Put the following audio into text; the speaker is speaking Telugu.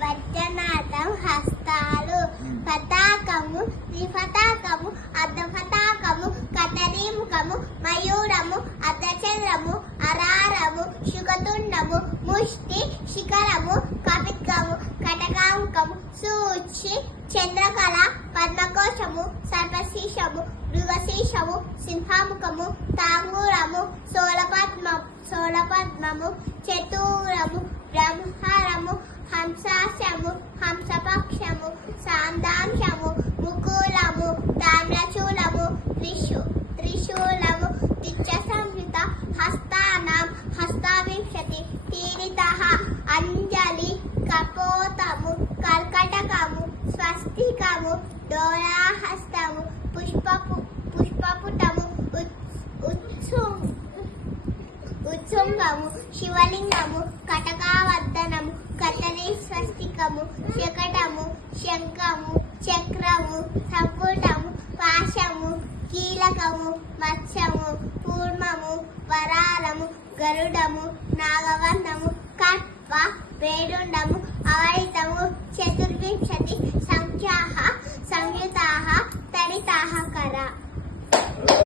వజ్రనాథం హస్తాలు పతాకము త్రిపతాకము అర్ధపతాకము కటరీముఖము మయూరము అర్ధచంద్రము అరారము శుకతుండము ముష్టి శిఖరము కపిత్కము కటకాంకము సూచి చంద్రకళ పద్మకోశము సర్పశీషము మృగశీషము సింహముఖము తాంగూరము సోలపద్మము చతూరము బ్రహ్మరము హంసాశము హంసపక్షము సాందాంశము ముకులము తామ్రచూలము త్రిశూలము దిచ్చ సంహిత హస్తానాం హస్తావింశతి తీరితః అంజలి కపోతము కర్కటకము స్వస్తికము డోలాహస్తము పుష్పపుటము ఉత్సుంగము శివలింగము కటకావర్ధనము కటరీ స్వస్తికము శకటము శంఖము చక్రము సంపుటము పాశము కీలకము మత్స్యము కూర్మము వరాలము గరుడము నాగవర్ణము కట్వ వేడుండము అవరిత